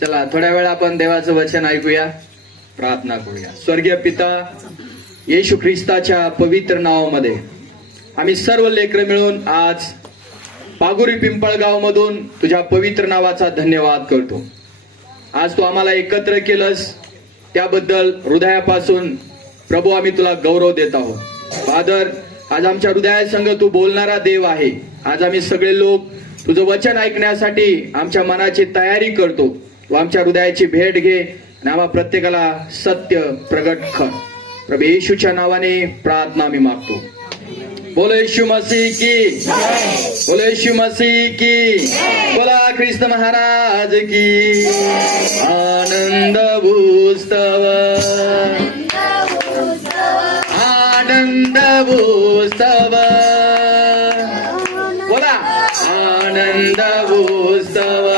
चला थोड्या वेळ आपण देवाचं वचन ऐकूया, प्रार्थना करूया. स्वर्गीय पिता, येशू ख्रिस्ताच्या पवित्र नावामध्ये आम्ही सर्व लेकरं मिळून आज पागुरी पिंपळगाव मधून तुझ्या पवित्र नावाचा धन्यवाद करतो. आज तू आम्हाला एकत्र केलंस त्याबद्दल हृदयापासून प्रभू आम्ही तुला गौरव देत आहोत. फादर, आज आमच्या हृदयासंग तू बोलणारा देव आहे. आज आम्ही सगळे लोक तुझं वचन ऐकण्यासाठी आमच्या मनाची तयारी करतो. तू आमच्या हृदयाची भेट घे आणि आम्हा प्रत्येकाला सत्य प्रगट कर. प्रभू येशूच्या नावाने प्रार्थना मी मागतो. बोलो येशू मसीह की, बोलो येशू मसीह की, बोला ख्रिस्त महाराज की. आनंद उत्सव, आनंद उत्सव, बोला आनंद उत्सव.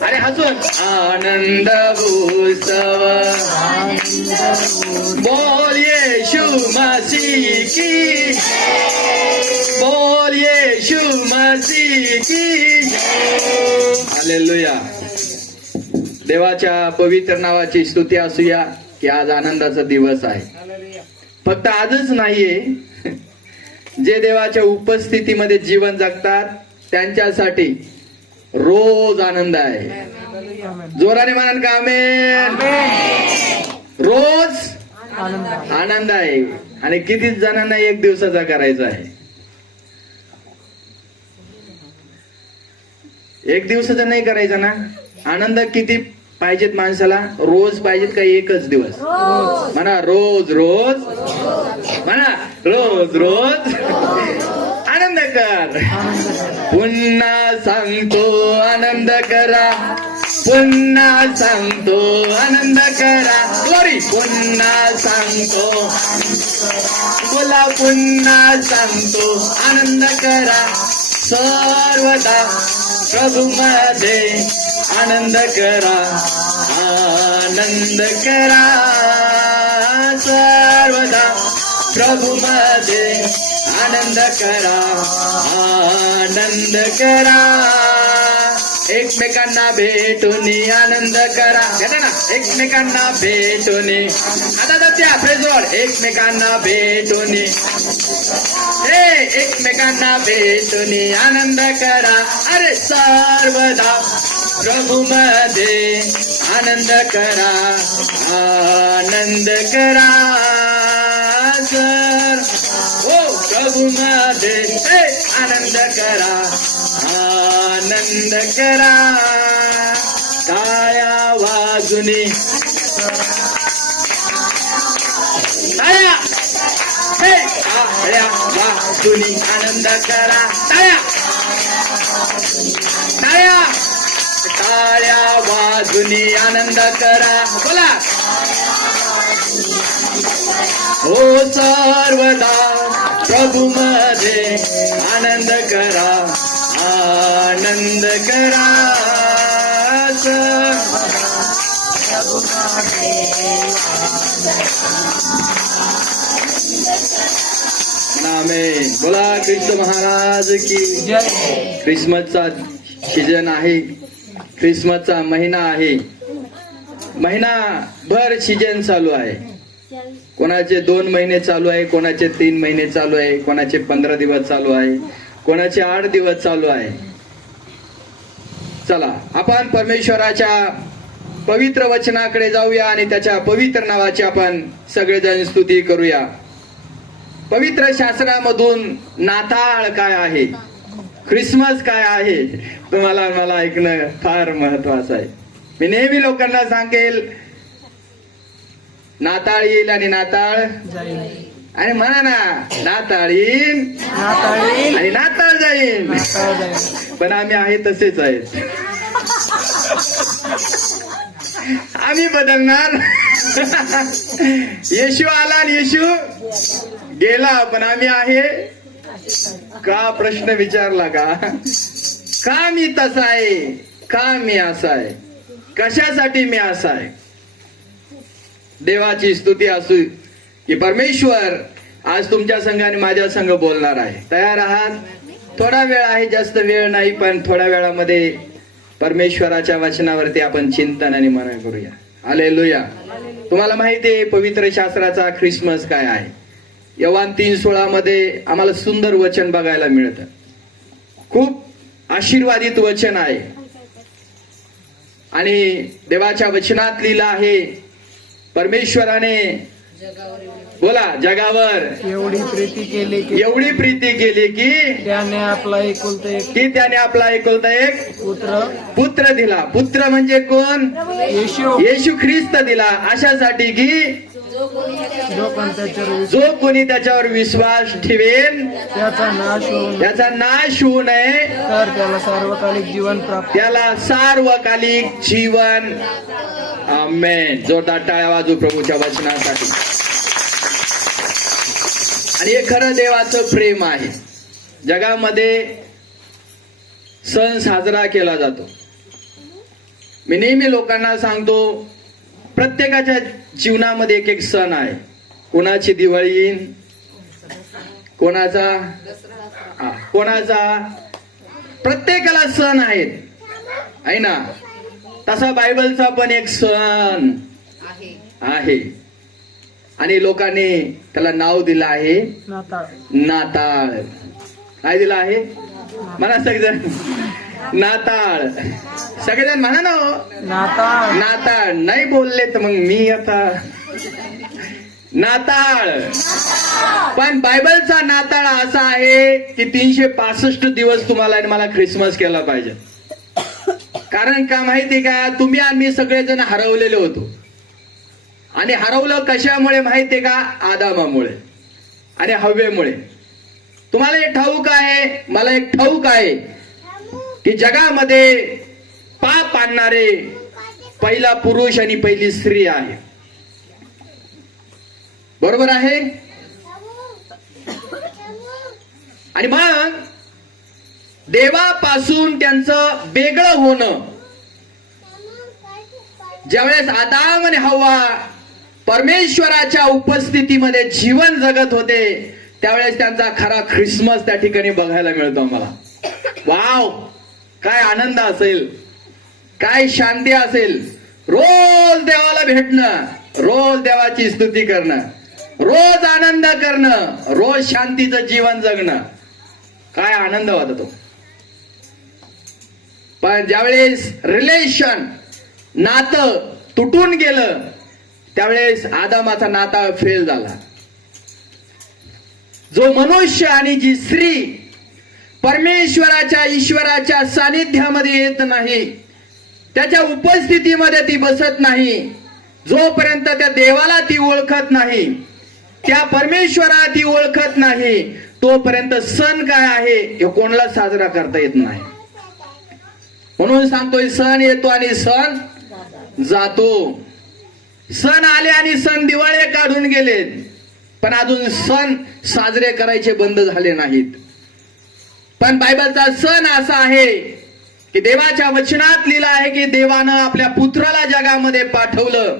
अरे हसून आनंद उत्सव. बोल येशू मसीह की, बोल येशू मसीह की. हालेलुया. देवाच्या पवित्र नावाची स्तुती असूया की आज आनंदाचा दिवस आहे. फक्त आजच नाहीये, जे देवाच्या उपस्थितीमध्ये जीवन जगतात त्यांच्यासाठी रोज आनंद आहे. जोराने म्हणाल का आमेन. रोज आनंद आहे. आणि किती जणांना एक दिवसाचा करायचा आहे? एक दिवसाचा नाही करायचा ना. आनंद किती पाहिजेत माणसाला? रोज पाहिजेत का एकच दिवस? म्हणा रोज रोज, म्हणा रोज रोज आनंद कर. पुन्हा सांगतो आनंद करा, पुन्हा सांगतो आनंद करा. ग्लोरी. पुन्हा सांगतो, बोला पुन्हा सांगतो आनंद करा. सर्वदा प्रभू मध्ये आनंद करा, आनंद करा. सर्वदा प्रभू मध्ये आनंद करा, आनंद करा. एकमेकांना भेटून आनंद करा. घेता ना, एकमेकांना भेटून. आता त्या फ्रेजवर एकमेकांना भेटून, एकमेकांना भेटून आनंद करा. अरे सर्वदा प्रभू मध्ये आनंद करा, आनंद करा. हो प्रभू मध्ये आनंद करा, आनंद करा. टाळ्या वाजूनी, टाळ्या, टाळ्या वाजूनी आनंद करा. टाळ्या, टाळ्या, टाळ्या वाजूनी आनंद करा. बोला हो सर्वदा प्रभू मध्ये आनंद करा, आनंद करा. आमेन. बोला ख्रिस्त महाराज की जय. ख्रिसमसचा सीजन आहे, ख्रिसमसचा महिना आहे. महिनाभर सीजन चालू आहे. कोणाचे 2 महिने चालू आहे, कोणाचे 3 महिने चालू आहे, कोणाचे 15 दिवस चालू आहे, कोणाचे 8 दिवस चालू आहे. चला आपण परमेश्वराच्या पवित्र वचनाकडे जाऊया आणि त्याच्या पवित्र नावाची आपण सगळेजण स्तुती करूया. पवित्र शास्त्रामधून नाताळ काय आहे, ख्रिसमस काय आहे, तुम्हाला मला ऐकणं फार महत्वाचं आहे. मी नेहमी लोकांना सांगेल नाताळ येईल आणि नाताळ आणि म्हणा ना नाताळ येईल आणि नाताळ जाईल. पण आम्ही आहे तसेच आहेत. आम्ही बदलणार. येशू आला आणि येशू गेला, पण आम्ही आहे का? प्रश्न विचारला का? का मी तसा आहे, का मी असा आहे, कशासाठी मी असा आहे? देवाची स्तुती असू की परमेश्वर आज तुमच्या संघ आणि माझ्या संघ बोलणार आहे. तयार आहात? थोडा वेळ आहे, जास्त वेळ नाही, पण थोड्या वेळामध्ये परमेश्वराच्या वचनावरती आपण चिंतन आणि मनन करूया. हालेलुया. तुम्हाला माहिती आहे पवित्र शास्त्राचा ख्रिसमस काय आहे. योहान 3:16 मध्ये आम्हाला सुंदर वचन बघायला मिळतं. खूप आशीर्वादित वचन आहे आणि देवाच्या वचनात लिहिलं आहे, परमेश्वराने बोला जगावर एवढी प्रीती केली की त्याने आपला एकुलता एक पुत्र पुत्र दिला. पुत्र म्हणजे कोण? येशू येशू ख्रिस्त दिला. अशासाठी की जो कोणी त्याच्यावर विश्वास ठेवेल त्याचा नाश होऊ नये, तर त्याला सार्वकालिक जीवन प्राप्त. त्याला सार्वकालिक जीवन. आमेन. जोरदार टाळ्या वाजू प्रभूच्या वचनासाठी. आणि हे खरं देवाचं प्रेम आहे. जगामध्ये सण साजरा केला जातो. मी नेहमी लोकांना सांगतो, प्रत्येकाच्या जीवनामध्ये एक एक सण आहे. कोणाची दिवाळी येईल, कोणाचा प्रत्येकाला सण आहेत आहे ना. तसा बायबलचा पण एक सण आहे आणि लोकांनी त्याला नाव दिलं आहे नाताळ. काय दिलं आहे म्हणा सगळेजण? नाताळ. सगळेजण म्हणा ना हो. नाताळ नाही बोलले तर मग मी आता नाताळ. पण बायबलचा नाताळ असा आहे की 365 दिवस तुम्हाला आणि मला ख्रिसमस केला पाहिजे. कारण का माहिती का, तुम्ही आणि मी सगळेजण हरवलेले होतो. आणि हरवलं कशामुळे माहितीये का? आदामामुळे आणि हव्वेमुळे. तुम्हाला एक ठाऊक आहे, मला एक ठाऊक आहे की जगामध्ये पाप आणणारे पहिला पुरुष आणि पहिली स्त्री आहे. बरोबर आहे. आणि मग देवापासून त्यांचं वेगळं होणं, ज्यावेळेस आदाम आणि हव्वा परमेश्वराच्या उपस्थितीमध्ये जीवन जगत होते, त्यावेळेस त्यांचा खरा ख्रिसमस त्या ठिकाणी बघायला मिळतो आम्हाला. वाव, काय आनंद असेल, काय शांती असेल. रोज देवाला भेटणं, रोज देवाची स्तुती करणं, रोज आनंद करणं, रोज शांतीचं जीवन जगणं, काय आनंद होता तो. पण ज्यावेळेस रिलेशन, नातं तुटून गेलं, त्यावेळेस आदामाचा नाता फेल झाला. जो मनुष्य आणि जी स्त्री परमेश्वराच्या ईश्वराच्या सानिध्यामध्ये येत नाही, त्याच्या उपस्थितीमध्ये ती बसत नाही, जोपर्यंत त्या देवाला ती ओळखत नाही, त्या परमेश्वराला ती ओळखत नाही, तोपर्यंत सण काय आहे हे कोणाला साजरा करता येत नाही. म्हणून सांगतोय, सण येतो आणि सण जातो. सण आले आणि सण दिवाळे काढून गेले, पण अजून सण साजरे करायचे बंद झाले नाहीत. पण बायबलचा सण असा आहे की देवाच्या वचनात लिहिलं आहे की देवानं आपल्या पुत्राला जगामध्ये पाठवलं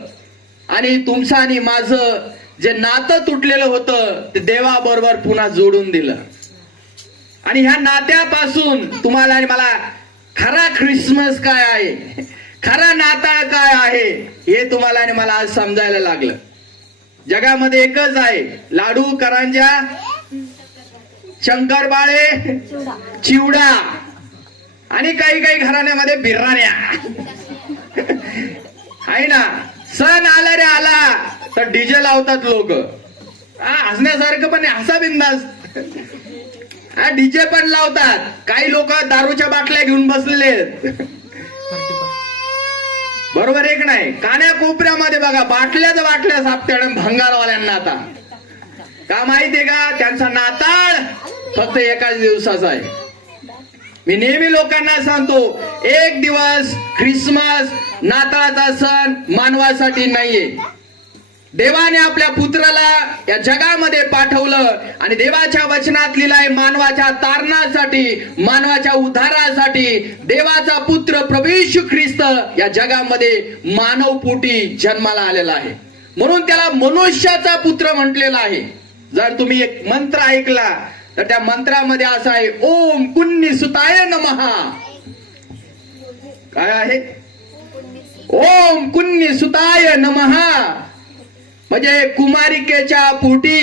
आणि तुमचं आणि माझं जे नातं तुटलेलं होतं ते देवाबरोबर पुन्हा जोडून दिलं. आणि ह्या नात्यापासून तुम्हाला आणि मला खरा ख्रिसमस काय आहे, खरा नाताळ काय आहे हे तुम्हाला आणि मला आज समजायला लागलं. जगामध्ये एकच आहे, लाडू, करंज्या, शंकरपाळे, चिवडा आणि काही काही घराण्यामध्ये बिर्याण्या आहे ना. सण आला रे आला तर डीजे लावतात लोक. हसण्यासारखं पण हसा बिंदास. डीजे पण लावतात. काही लोक दारूच्या बाटल्या घेऊन बसलेले आहेत. बरोबर एक नाही. कान्या कोपऱ्यामध्ये बघा बाटल्या सापत्या भंगारवाल्यांना. आता का माहितीये का, त्यांचा नाताळ फक्त एकाच दिवसाचा आहे. मी नेहमी लोकांना सांगतो, एक दिवस ख्रिसमस नाताळाचा सण मानवासाठी नाहीये. देवाने आपल्या पुत्राला या जगामध्ये पाठवलं आणि देवाच्या वचनात लिहिलंय, मानवाच्या तारणासाठी, मानवाच्या उद्धारासाठी देवाचा पुत्र प्रभू येशू ख्रिस्त या जगामध्ये मानवपोटी जन्माला आलेला आहे. म्हणून त्याला मनुष्याचा पुत्र म्हटलेला आहे. जर तुम्ही एक मंत्र ऐकला तर त्या मंत्रामध्ये असा आहे, ओम पुण्य सुताय नमः. काय आहे? ओम कुन्नी सुताय नमहा, म्हणजे कुमारिकेच्या पोटी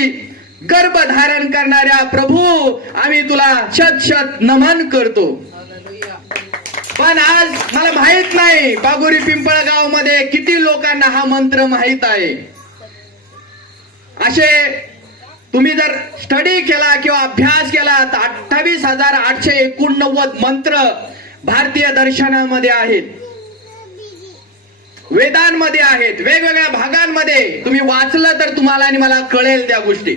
गर्भ धारण करणाऱ्या प्रभू आम्ही तुला शत शत नमन करतो. पण आज मला माहित नाही बागोरी पिंपळगाव मध्ये किती लोकांना हा मंत्र माहित आहे. असे तुम्ही जर स्टडी केला किंवा अभ्यास केला तर 28,889 मंत्र भारतीय दर्शनामध्ये आहेत, वेदांमध्ये आहेत, वेगवेगळ्या भागांमध्ये तुम्ही वाचलं तर तुम्हाला आणि मला कळेल त्या गोष्टी.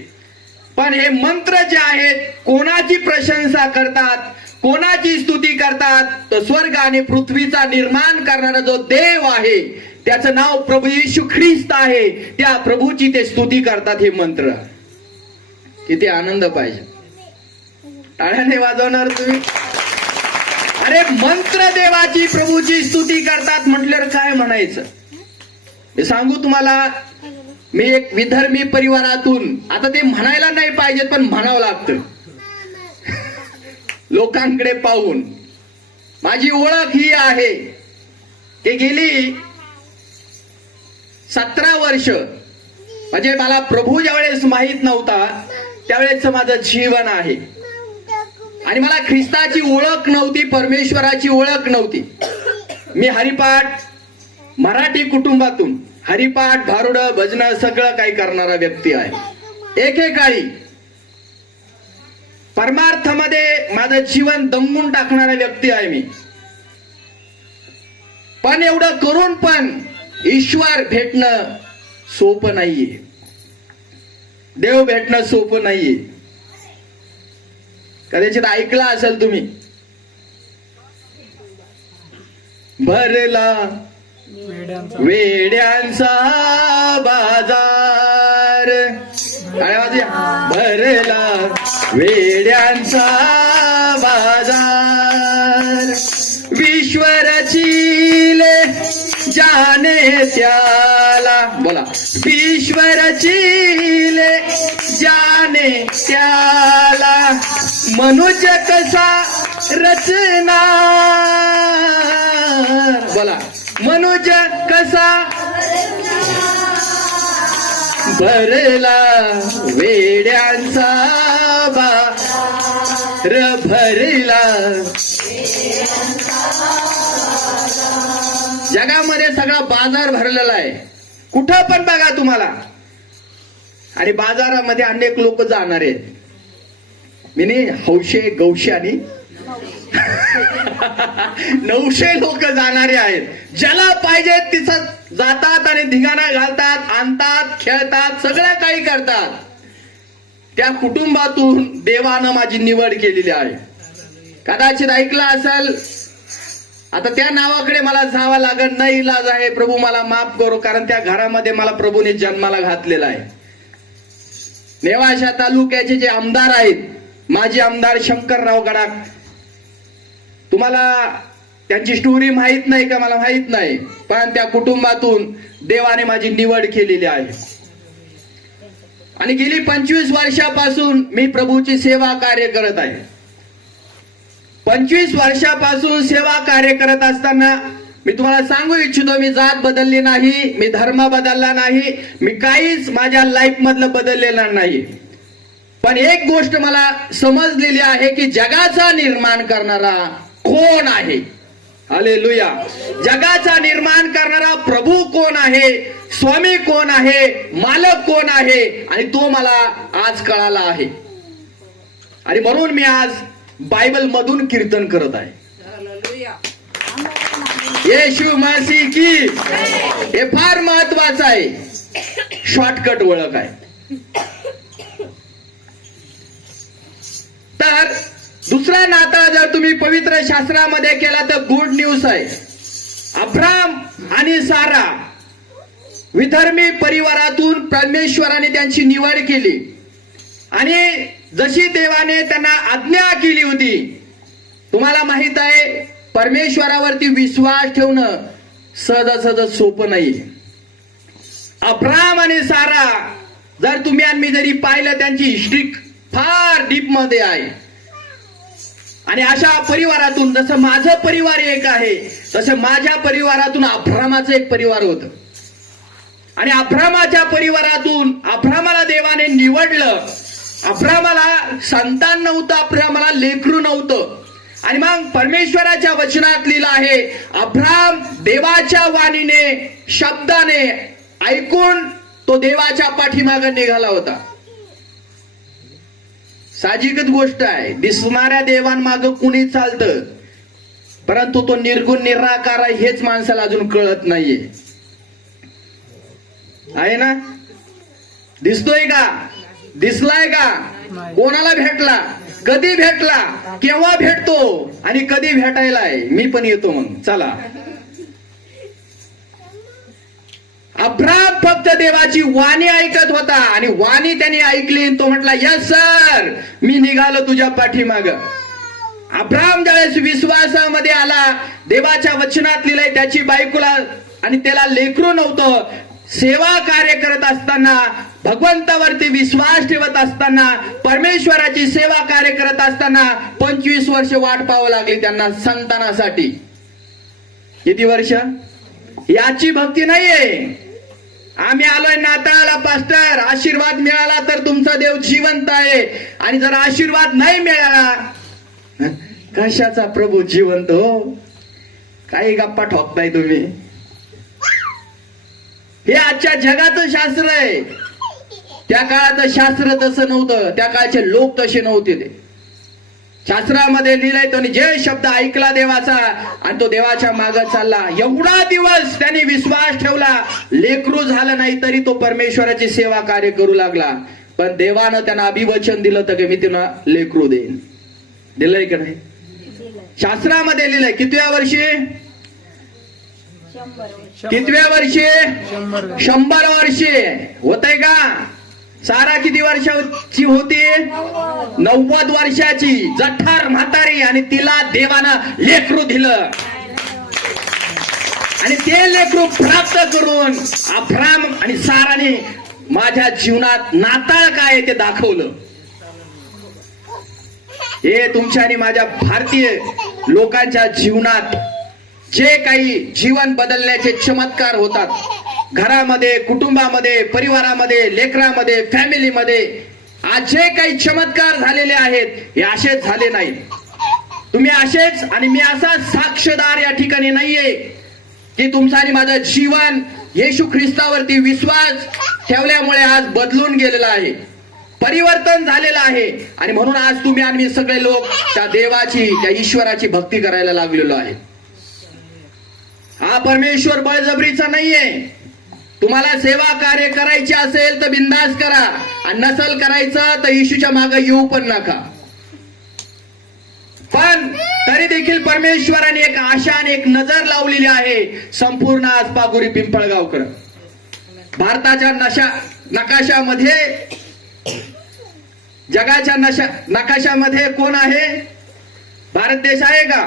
पण हे मंत्र जे आहेत कोणाची प्रशंसा करतात, कोणाची स्तुती करतात, तर स्वर्ग आणि पृथ्वीचा निर्माण करणारा जो देव आहे त्याचं नाव प्रभू येशू ख्रिस्त आहे. त्या प्रभूची ते स्तुती करतात हे मंत्र. किती आनंद पाहिजे. टाळ्याने वाजवणार तुम्ही? अरे मंत्र देवाची प्रभूची स्तुती करतात म्हटल्यावर काय म्हणायचं? मी सांगू तुम्हाला, मी एक विधर्मी परिवारातून, आता ते म्हणायला नाही पाहिजेत पण म्हणावं लागतं लोकांकडे पाहून. माझी ओळख ही आहे की गेली 17 वर्ष, म्हणजे मला प्रभू ज्यावेळेस माहित नव्हता त्यावेळेस माझं जीवन आहे आणि मला ख्रिस्ताची ओळख नव्हती, परमेश्वराची ओळख नव्हती. मी हरिपाठ मराठी कुटुंबातून हरिपाठ, भारुडं, भजन सगळं काही करणारा व्यक्ती आहे. एकेकाळी परमार्थामध्ये माझं जीवन दंगून टाकणारा व्यक्ती आहे मी. पण एवढं करून पण ईश्वर भेटणं सोपं नाहीये, देव भेटणं सोपं नाहीये. कदाचित ऐकलं असेल तुम्ही, भरला वेड्यांचा बाजार, काय वाजूया, भरला वेड्यांचा बाजार, विश्वरचिले जाने त्याला, बोला, विश्वरचिले जाने त्याला, मनुज कसा रचणार, बोला, मनुज कसा भरला वेड्यांचा बार भरला. जगामध्ये सगळा बाजार भरलेला आहे, कुठं पण बघा तुम्हाला. आणि बाजारामध्ये अनेक लोक जाणार आहेत. मी नाही, हौशे गौशे आणि 900 लोक जाणारे आहेत. ज्याला पाहिजे तिथं जातात आणि धिंगाणा घालतात, आणतात, खेळतात, सगळं काही करतात. त्या कुटुंबातून देवानं माझी निवड केलेली आहे. कदाचित ऐकलं असेल, आता त्या नावाकडे मला जावं लागत नाही, इलाज आहे, प्रभू मला माफ करो, कारण त्या घरामध्ये मला प्रभूने जन्माला घातलेला आहे. नेवाशा तालुक्याचे जे आमदार आहेत, माजी आमदार शंकरराव गडाख, तुम्हाला त्यांची स्टोरी माहित नाही का मला माहित नाही, पण त्या कुटुंबातून देवाने माझी निवड केलेली आहे. आणि गेली 25 वर्षापासून मी प्रभूची सेवा कार्य करत आहे. 25 वर्षापासून सेवा कार्य करत असताना मी तुम्हाला सांगू इच्छितो, मी जात बदलली नाही, मी धर्म बदलला नाही, मी काहीच माझ्या लाईफ मधलं बदललेलं नाही. पण एक गोष्ट मला समजलेली आहे की जगाचा निर्माण करणारा कोण आहे. हालेलुया. जगाचा निर्माण करणारा प्रभू कोण आहे, स्वामी कोण आहे, मालक कोण आहे, आणि तो मला आज कळाला आहे. आणि म्हणून मी आज बायबल मधून कीर्तन करत आहे. येशू मसीह की. हे फार महत्वाचं आहे, शॉर्टकट ओळख आहे. तर दुसरा नाता जर तुम्ही पवित्र शास्त्रामध्ये केला तर गुड न्यूज आहे. अब्राम आणि सारा विधर्मी परिवारातून परमेश्वराने त्यांची निवड केली आणि जशी देवाने त्यांना आज्ञा केली होती. तुम्हाला माहित आहे, परमेश्वरावरती विश्वास ठेवणं सहज सोपं नाही. अब्राम आणि सारा जर तुम्ही आणि मी जरी पाहिलं, त्यांची हिस्ट्री फार डीप मध्ये आहे. आणि अशा परिवारातून जसं माझं परिवार एक आहे तसं माझ्या परिवारातून अब्रामाचं एक परिवार होतं. आणि अब्रामाच्या परिवारातून अब्रामाला देवाने निवडलं. अब्रामाला संतान नव्हतं, अब्रामाला लेकरू नव्हतं. आणि मग परमेश्वराच्या वचनात लिहिलं आहे, अब्राम देवाच्या वाणीने शब्दाने ऐकून तो देवाच्या पाठीमागे निघाला होता. साहजिकच गोष्ट आहे, दिसणाऱ्या देवांमागं कुणी चालतं, परंतु तो निर्गुण निराकार आहे हेच माणसाला अजून कळत नाहीये. आहे ना? दिसतोय का? दिसलाय का? कोणाला भेटला? कधी भेटला? केव्हा भेटतो? आणि कधी भेटायलाय? मी पण येतो मग चला. अब्राम फक्त देवाची वाणी ऐकत होता आणि वाणी त्याने ऐकली. तो म्हटला, यस सर, मी निघालो तुझ्या पाठीमाग. अब्राम ज्यावेळेस विश्वासामध्ये आला, देवाच्या वचनात लिहिलंय त्याची बायकोला आणि त्याला लेकरू नव्हतं. सेवा कार्य करत असताना, भगवंतावरती विश्वास ठेवत असताना, परमेश्वराची सेवा कार्य करत असताना 25 वर्ष वाट पाहावं लागली त्यांना संतानासाठी. किती वर्ष? याची भक्ती नाहीये. आम्ही आलोय नाताळाला पास्टर, आशीर्वाद मिळाला तर तुमचा देव जिवंत आहे, आणि जर आशीर्वाद नाही मिळाला, कशाचा प्रभू जिवंत हो? काही गप्पा ठोकताय तुम्ही. हे आजच्या जगाचं शास्त्र आहे. त्या काळाचं शास्त्र तसं नव्हतं, त्या काळचे लोक तसे नव्हते. ते शास्त्रामध्ये लिहिलंय, तो जे शब्द ऐकला देवाचा आणि तो देवाच्या मागे चालला. एवढा दिवस त्यांनी विश्वास ठेवला, लेकरू झालं नाही तरी तो परमेश्वराची सेवा कार्य करू लागला. पण देवानं त्यांना अभिवचन दिलं होतं की मी तुला लेकरू देईन. दिलंय की नाही? शास्त्रामध्ये लिहिलंय. कितव्या वर्षी? कितव्या वर्षी? 100 वर्षे. होतंय का? सारा किती वर्षाची होती? 90 वर्षाची जठार म्हातारी, आणि तिला देवानं लेकरू दिलं. आणि ते लेकरू प्राप्त करून अब्राम आणि साराने माझ्या जीवनात नाताळ काय ते दाखवलं. हे तुमच्या आणि माझ्या भारतीय लोकांच्या जीवनात जे काही जीवन बदलण्याचे चमत्कार होतात, घरामध्ये, कुटुंबामध्ये, परिवारामध्ये, लेकरामध्ये, फॅमिलीमध्ये, आज जे काही चमत्कार झालेले आहेत हे असेच झाले नाहीत. तुम्ही असेच, आणि मी असा साक्षीदार या ठिकाणी नाहीये की तुमचं आणि माझं जीवन येशू ख्रिस्तावरती विश्वास ठेवल्यामुळे आज बदलून गेलेलं आहे, परिवर्तन झालेलं आहे. आणि म्हणून आज तुम्ही आणि मी सगळे लोक त्या देवाची, त्या ईश्वराची भक्ती करायला लागलेलो आहे. हा परमेश्वर बळजबरीचा नाहीये. तुम्हाला सेवा कार्य करायची असेल तर बिंदास करा, आणि नसल करायचं तर येशूच्या मागे येऊ पण नका. पण तरी देखील परमेश्वराने एक आशा आणि एक नजर लावलेली आहे संपूर्ण आज पागोरी पिंपळगावकर. भारताच्या नकाशामध्ये, जगाच्या नकाशामध्ये कोण आहे? भारत देश आहे का?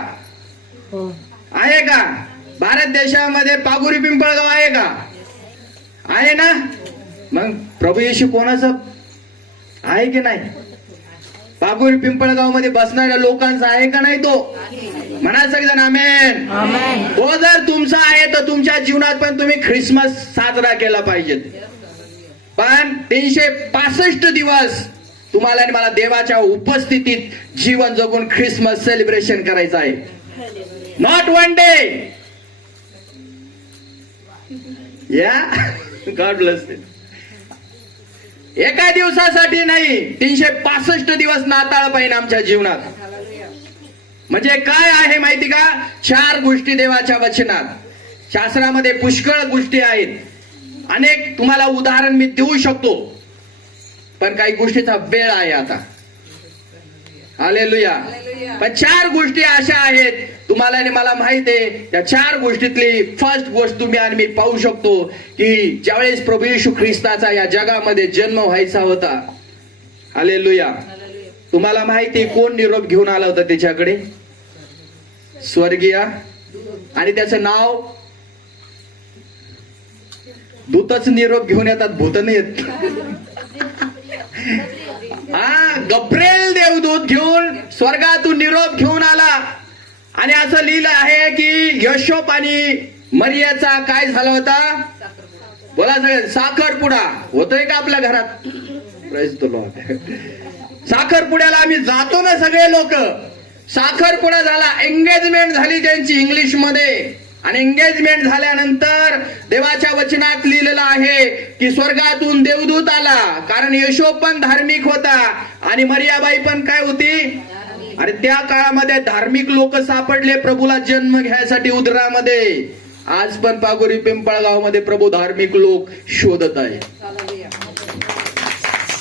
आहे का? भारत देशामध्ये पागोरी पिंपळगाव आहे का? आहे ना? मग प्रभू येशू कोणाचं आहे की नाही? पागोरी पिंपळगाव मध्ये बसणाऱ्या लोकांचा आहे का नाही? तो म्हणा सगळेजण आमेन. तो जर तुमचा आहे तर तुमच्या जीवनात पण तुम्ही ख्रिसमस साजरा केला पाहिजे. पण 365 दिवस तुम्हाला आणि मला देवाच्या उपस्थितीत जीवन जगून ख्रिसमस सेलिब्रेशन करायचं आहे. Not one day. या गॉड ब्लेस. एका दिवसासाठी नाही, 365 दिवस नाताळ पाहिजे आमच्या जीवनात. म्हणजे काय आहे माहिती का? 4 गोष्टी देवाच्या वचनात, शास्त्रामध्ये पुष्कळ गोष्टी आहेत. अनेक तुम्हाला उदाहरण मी देऊ शकतो, पण काही गोष्टीचा वेळ आहे आता. हालेलुया. पण 4 गोष्टी अशा आहेत तुम्हाला आणि मला माहित आहे. त्या 4 गोष्टीतली फर्स्ट गोष्ट तुम्ही आणि मी पाहू शकतो की ज्यावेळेस प्रभू येशू ख्रिस्ताचा या जगामध्ये जन्म व्हायचा होता. हालेलुया. तुम्हाला माहिती कोण निरोप घेऊन आला होता त्याच्याकडे? स्वर्गीय. आणि त्याचं नाव, दूतच निरोप घेऊन येतात, भूत नाही येत. गब्रेल देवदूत घेऊन स्वर्गातून निरोप घेऊन आला. आणि असं लिहिलं आहे की यशोप आणि मरियाचा काय झाला होता? बोला सगळे, साखरपुडा होतोय का आपल्या घरात? Praise the Lord. साखरपुड्याला आम्ही जातो ना सगळे लोक. साखरपुडा झाला, एंगेजमेंट झाली त्यांची इंग्लिश मध्ये. आणि एंगेजमेंट झाल्यानंतर देवाच्या वचनात लिहिलेलं आहे की स्वर्गातून देवदूत आला. कारण यशोब पण धार्मिक होता आणि मरियाबाई पण काय होती? अरे त्या काळामध्ये धार्मिक लोक सापडले प्रभूला जन्म घ्यायसाठी उदरामध्ये. आज पण पागोरी पिंपळगाव मध्ये प्रभू धार्मिक लोक शोधत आहे,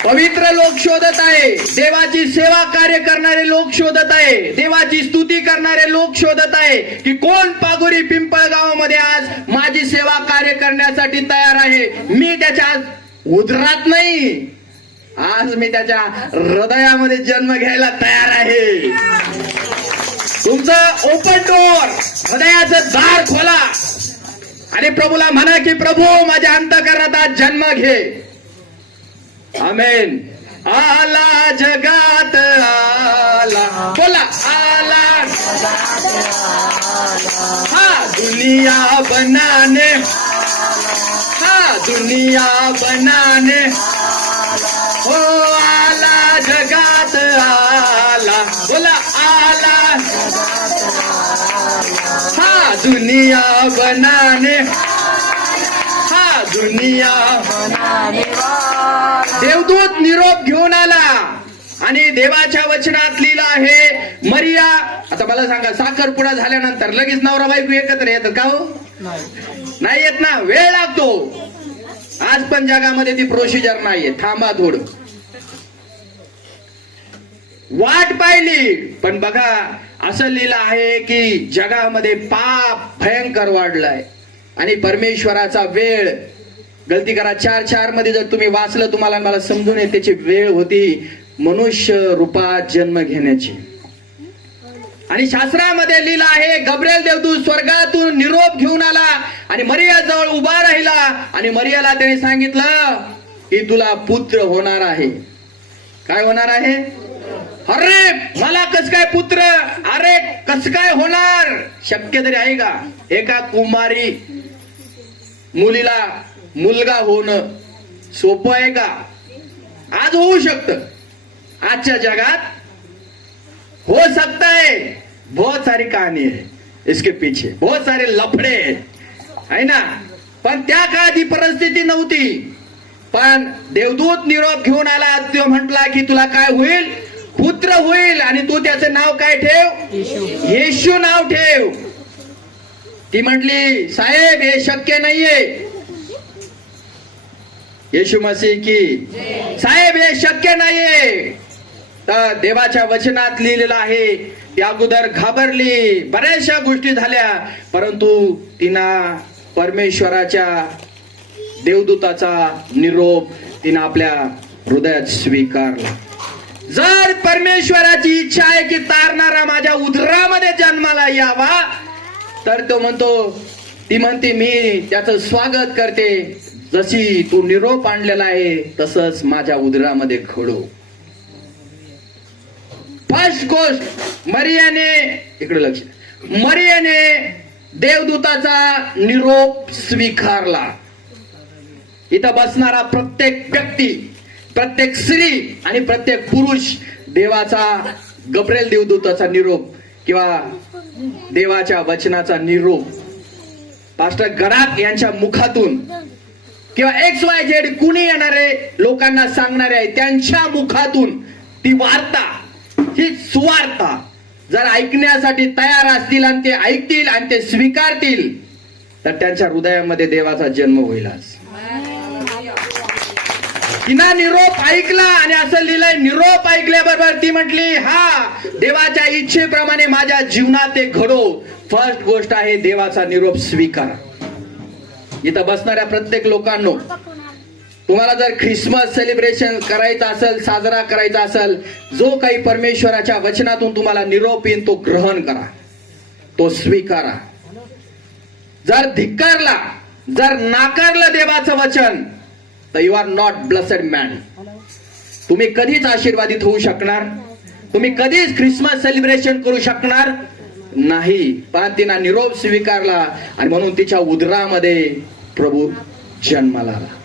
पवित्र लोक शोधत आहे, देवाची सेवा कार्य करणारे लोक शोधत आहे, देवाची स्तुती करणारे लोक शोधत आहे की कोण पागोरी पिंपळगावामध्ये आज माझी सेवा कार्य करण्यासाठी तयार आहे. मी त्याच्या उदरात नाही, आज मी त्याच्या हृदयामध्ये जन्म घ्यायला तयार आहे. तुमचं ओपन डोअर, हृदयाचं दार खोला आणि प्रभूला म्हणा की प्रभू माझ्या अंतःकरणात आज जन्म घे. आमेन. आला जगात आला, बोला आला, हा दुनिया बनाने, हा दुनिया बनाने, हो आला जगात आला, बोला आला, हा दुनिया बनाने, हा दुनिया बनाने. देवदूत निरोप घेऊन आला आणि देवाच्या वचनात लिहिलं आहे मरिया. आता मला सांगा, साखरपुडा झाल्यानंतर लगेच नवरा बायको एकत्र येतात का? हो नाही येत ना, वेळ लागतो. आज पण जगामध्ये ती प्रोसिजर नाहीये. थांबा थोडं, वाट पाहिली. पण बघा असं लिहिलं आहे की जगामध्ये पाप भयंकर वाढलाय आणि परमेश्वराचा वेळ, गलती करा 4:4 मध्ये जर तुम्ही वाचलं तुम्हाला मला समजून येते त्याची वेळ होती मनुष्य रूपात जन्म घेण्याची. आणि शास्त्रामध्ये लिहिलं आहे गब्रेल देवदूत स्वर्गातून निरोप घेऊन आला आणि मरिया जवळ उभा राहिला आणि मरियाला त्याने सांगितलं की तुला पुत्र होणार आहे. काय होणार आहे? अरे मला कस काय पुत्र? अरे कस काय होणार? शक्य तरी आहे का एका कुमारी मुलीला मुलगा होणं सोपं आहे का? आज होऊ शकतं, आजच्या जगात हो सकता है. बहुत सारी कहानी है इसके पीछे, बहुत सारे लफड़े है ना. पण त्या काळात ही परिस्थिती नव्हती. पण देवदूत निरोप घेऊन आला, तो म्हटला की तुला काय होईल? पुत्र होईल आणि तू त्याचं नाव काय ठेव? येशू नाव ठेव. ती म्हटली साहेब हे शक्य नाहीये. येशू मसीह की साहेब हे शक्य नाहीये. तर देवाच्या वचनात लिहिलेलं आहे ती अगोदर घाबरली, बऱ्याचशा गोष्टी झाल्या, परंतु तिनं परमेश्वराच्या देवदूताचा निरोप तिनं आपल्या हृदयात स्वीकारला. जर परमेश्वराची इच्छा आहे की तारणारा माझ्या उदरामध्ये जन्माला यावा, तर तो म्हणतो, ती म्हणते मी त्याचं स्वागत करते. जशी तू निरोप आणलेला आहे तसंच माझ्या उदरामध्ये घडो. फर्स्ट गोष्ट मरियाने, इकडे लक्ष, मरियाने देवदूताचा निरोप स्वीकारला. इथं बसणारा प्रत्येक व्यक्ती, प्रत्येक स्त्री आणि प्रत्येक पुरुष देवाचा गब्रेल देवदूताचा निरोप किंवा देवाच्या वचनाचा निरोप पास्टर गडाख यांच्या मुखातून किंवा XYZ कुणी येणारे लोकांना सांगणारे आहे त्यांच्या मुखातून ती वार्ता, ही सुवार्ता जर ऐकण्यासाठी तयार असतील आणि ते ऐकतील आणि ते स्वीकारतील तर त्यांच्या हृदयामध्ये देवाचा जन्म होईल. तिनं निरोप ऐकला आणि असं लिहिलंय, निरोप ऐकल्याबरोबर ती म्हटली हा देवाच्या इच्छेप्रमाणे माझ्या जीवनात ते घडो. फर्स्ट गोष्ट आहे देवाचा निरोप स्वीकार. इथं बसणाऱ्या प्रत्येक लोकांनो, तुम्हाला जर ख्रिसमस सेलिब्रेशन करायचं असेल, साजरा करायचा असेल, जो काही परमेश्वराच्या वचनातून तुम्हाला निरोप येईल तो ग्रहण करा, तो स्वीकारा. जर धिक्कारला, जर नाकारलं देवाचं वचन तर you are not blessed man. तुम्ही कधीच आशीर्वादित होऊ शकणार, तुम्ही कधीच ख्रिसमस सेलिब्रेशन करू शकणार नाही. पण तिनं निरोप स्वीकारला आणि म्हणून तिच्या उदरामध्ये प्रभू जन्माला आला.